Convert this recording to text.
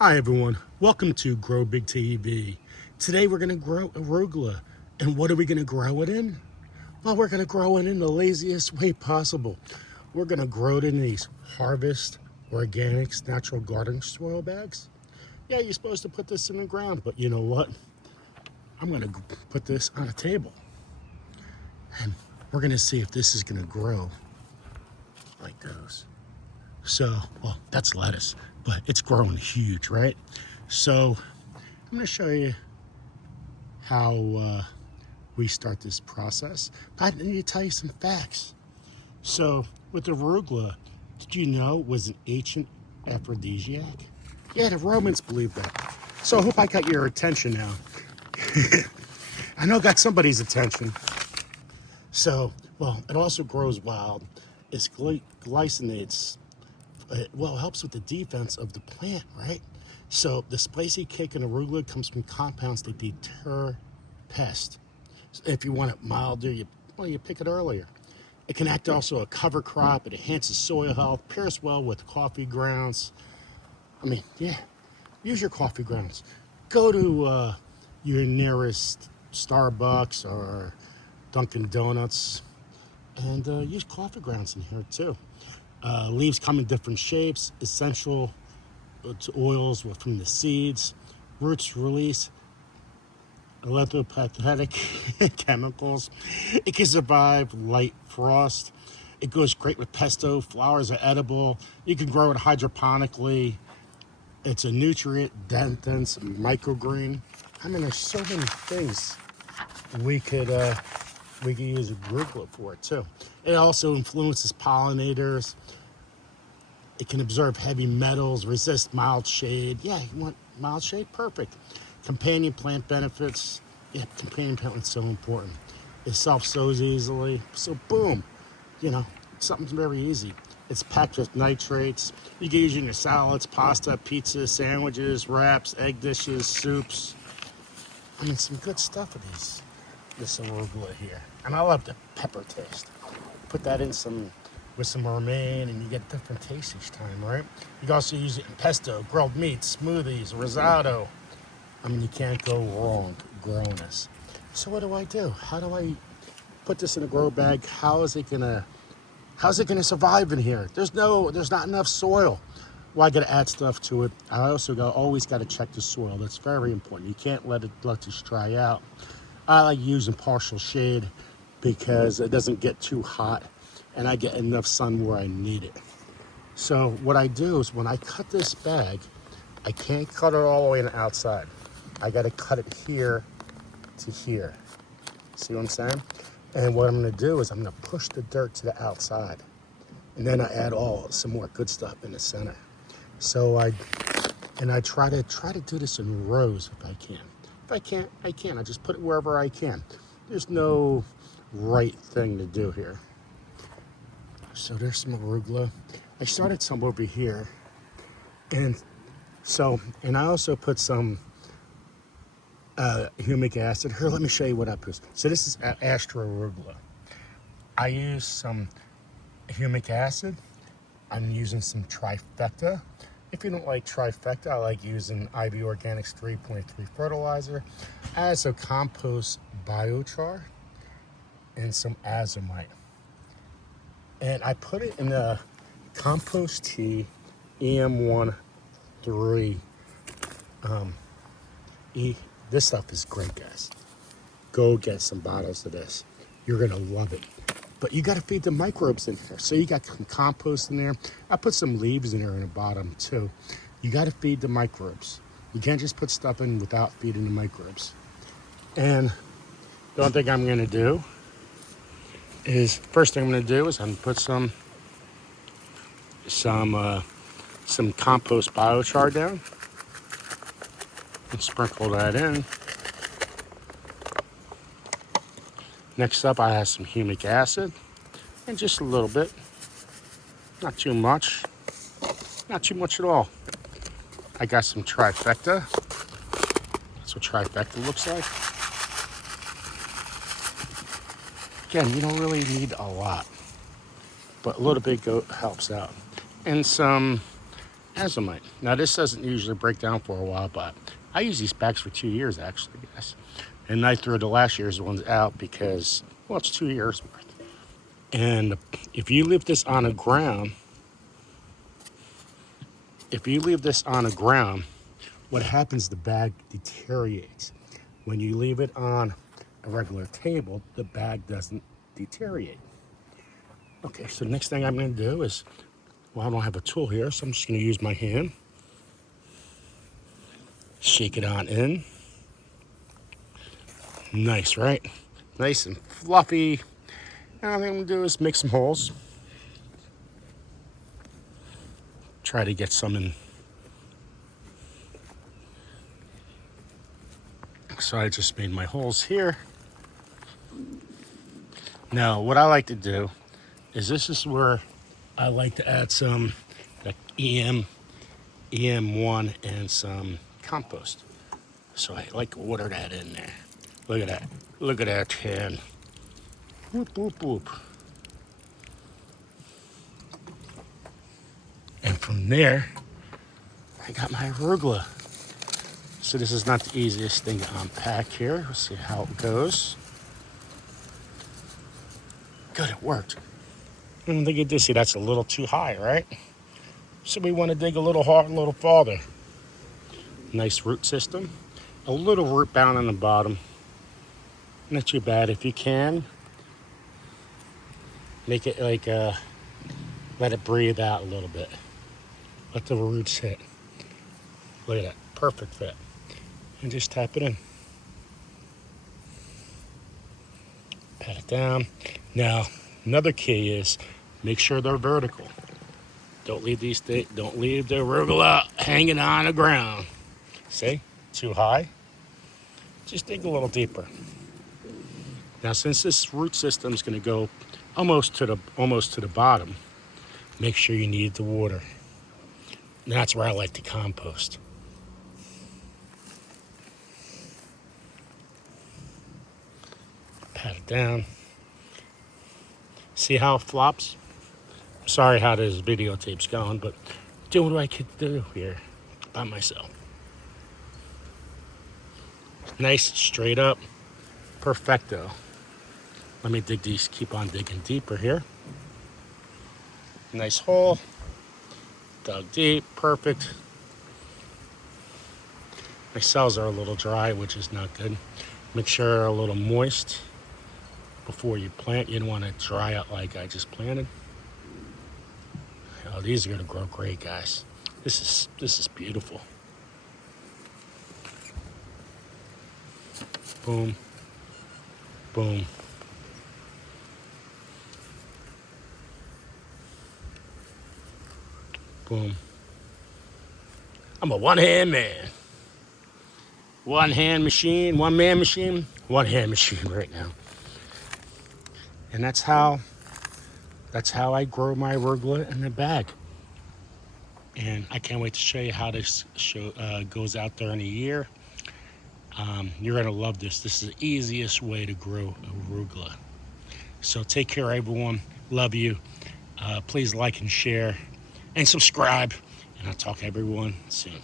Hi everyone, welcome to Grow Big TV. Today we're going to grow arugula. And what are we going to grow it in? Well, we're going to grow it in the laziest way possible. We're going to grow it in these Harvest Organics natural garden soil bags. Yeah, you're supposed to put this in the ground, but you know what? I'm going to put this on a table. And we're going to see if this is going to grow like those. So, well, that's lettuce, but it's growing huge, right? So I'm going to show you how we start this process. But I need to tell you some facts. So with the arugula, did you know it was an ancient aphrodisiac? Yeah, the Romans believed that. So I hope I got your attention now. I know I got somebody's attention. So, well, it also grows wild. It's glycinates. It helps with the defense of the plant, right? So the spicy kick in arugula comes from compounds that deter pests. So if you want it milder, you pick it earlier. It can act also a cover crop. It enhances soil health, pairs well with coffee grounds. Use your coffee grounds. Go to your nearest Starbucks or Dunkin' Donuts and use coffee grounds in here too. Leaves come in different shapes, essential to oils from the seeds. Roots release electropathic chemicals. It can survive light frost. It goes great with pesto. Flowers are edible. You can grow it hydroponically. It's a nutrient dense microgreen. There's so many things we could use arugula for it too. It also influences pollinators. It can absorb heavy metals, resist mild shade. Yeah, you want mild shade? Perfect. Companion plant benefits. Yeah, companion plant is so important. It self-sows easily. So boom, something's very easy. It's packed with nitrates. You can use it in your salads, pasta, pizza, sandwiches, wraps, egg dishes, soups. Some good stuff with this arugula here. And I love the pepper taste. Put that in with some romaine, and you get different tastes each time, right? You can also use it in pesto, grilled meats, smoothies, risotto. You can't go wrong growing this. So what do? How do I put this in a grow bag? How's it gonna survive in here? There's not enough soil. Well, I gotta add stuff to it. I also always gotta check the soil. That's very important. You can't let this dry out. I like using partial shade because it doesn't get too hot and I get enough sun where I need it. So what I do is when I cut this bag, I can't cut it all the way on the outside. I gotta cut it here to here. See what I'm saying? And what I'm gonna do is I'm gonna push the dirt to the outside. And then I add some more good stuff in the center. So I try to do this in rows if I can. If I can't, I can. I just put it wherever I can. There's no right thing to do here. So there's some arugula. I started some over here. And I also put some humic acid. Here, let me show you what I put. So this is Astra arugula. I use some humic acid. I'm using some trifecta. If you don't like trifecta, I like using IV Organics 3.3 fertilizer. I add some compost biochar and some azomite. And I put it in the compost tea EM13. This stuff is great, guys. Go get some bottles of this. You're gonna love it. But you gotta feed the microbes in here. So you got some compost in there. I put some leaves in there in the bottom too. You gotta feed the microbes. You can't just put stuff in without feeding the microbes. And the only thing I'm gonna do is, first thing I'm gonna do is I'm gonna put some compost biochar down and sprinkle that in. Next up, I have some humic acid, and just a little bit. Not too much. Not too much at all. I got some trifecta. That's what trifecta looks like. Again, you don't really need a lot, but a little bit helps out. And some as I might. Now this doesn't usually break down for a while, but I use these bags for 2 years actually, guys. And I threw the last year's ones out because, well, it's 2 years worth. And if you leave this on the ground, what happens, the bag deteriorates. When you leave it on a regular table, the bag doesn't deteriorate. Okay, so the next thing I'm going to do is, well, I don't have a tool here, so I'm just going to use my hand. Shake it on in. Nice, right? Nice and fluffy. Now all I'm going to do is make some holes. Try to get some in. So I just made my holes here. Now, what I like to do is this is where I like to add some like EM1 and some compost. So I like to water that in there. Look at that. Look at that tin. Whoop, whoop, whoop. And from there, I got my arugula. So this is not the easiest thing to unpack here. Let's see how it goes. Good, it worked. I don't think you did. See, that's a little too high, right? So we want to dig a little hard, a little farther. Nice root system. A little root bound on the bottom. Not too bad. If you can, make it like, let it breathe out a little bit. Let the roots hit. Look at that, perfect fit. And just tap it in. Pat it down. Now, another key is make sure they're vertical. Don't leave the arugula hanging on the ground. See, too high. Just dig a little deeper. Now, since this root system is going to go almost to the bottom, make sure you need the water. And that's where I like to compost. Pat it down. See how it flops? Sorry how this videotape's going, but doing what I could do here by myself. Nice, straight up, perfecto. Let me dig these, keep on digging deeper here. Nice hole, dug deep, perfect. My cells are a little dry, which is not good. Make sure they're a little moist before you plant. You don't want to dry out like I just planted. Oh, these are going to grow great, guys. This is beautiful. Boom, boom. Boom. I'm a one-hand man. One-hand machine, one-man machine, one-hand machine right now. And that's how I grow my arugula in the bag. And I can't wait to show you how this goes out there in a year. You're going to love this. This is the easiest way to grow arugula. So take care, everyone. Love you. Please like and share and subscribe. And I'll talk to everyone soon.